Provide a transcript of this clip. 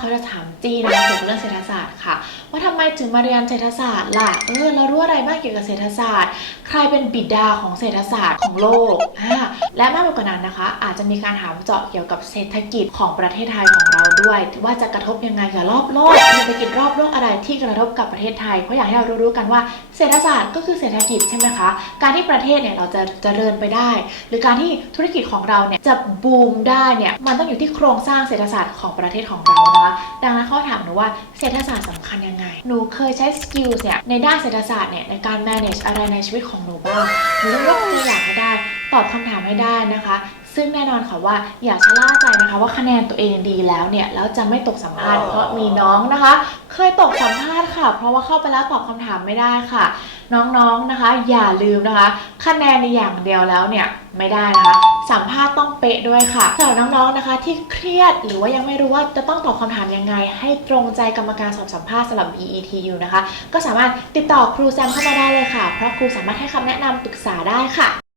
เขาจะถามจีนะเกี่ยวกับเรื่องเศรษฐศาสตร์ค่ะ ว่าทำไมถึงมาเรียนเศรษฐศาสตร์ล่ะเออเรารู้อะไรบ้างเกี่ยวกับเศรษฐศาสตร์ ใครเป็นบิดาของเศรษฐศาสตร์ของโลกอ่า และมากไปกว่านั้นนะคะ อาจจะมีการถามเจาะเกี่ยวกับเศรษฐกิจของประเทศไทยของเราด้วย ว่าจะกระทบยังไงกับรอบโลกเศรษฐกิจรอบโลกอะไรที่กระทบกับประเทศไทยเพราะอยากให้เรารู้ๆกันว่าเศรษฐศาสตร์ก็คือเศรษฐกิจใช่ไหมคะ การที่ประเทศเนี่ยเราจะเจริญไปได้ หรือการที่ธุรกิจของเราเนี่ยจะบูมได้เนี่ยมันต้องอยู่ที่โครงสร้างเศรษฐศาสตร์ของประเทศของเรานะคะดังนั้นเขาถามหนูว่าเศรษฐศาสตร์สำคัญยังไง หนูเคยใช้สกิลเนี่ยในด้านเศรษฐศาสตร์เนี่ยในการ manage อะไรในชีวิตของหนูบ้างหนูต้องยก ตัวอย่างให้ได้ตอบคำถามให้ได้นะคะ ซึ่งแน่นอนค่ะว่าอย่าชะล่าใจนะคะ ว่าคะแนนตัวเองดีแล้วเนี่ยแล้วจะไม่ตกสัมภาษณ์เพราะมีน้องนะคะ เคยตกสัมภาษณ์ค่ะ เพราะว่าเข้าไปแล้วตอบคำถามไม่ได้ค่ะ น้องๆนะคะ อย่าลืมนะคะ คะแนนในอย่างเดียวแล้วเนี่ยไม่ได้นะคะสัมภาษณ์ต้องเป๊ะด้วยค่ะสำหรับน้องๆนะคะ ที่เครียดหรือว่ายังไม่รู้ว่าจะต้องตอบคำถามยังไง ให้ตรงใจกรรมการสอบสัมภาษณ์สำหรับ BETU นะคะ ก็สามารถติดต่อครูแซมเข้ามาได้เลยค่ะ เพราะครูสามารถให้คำแนะนำปรึกษาได้ค่ะ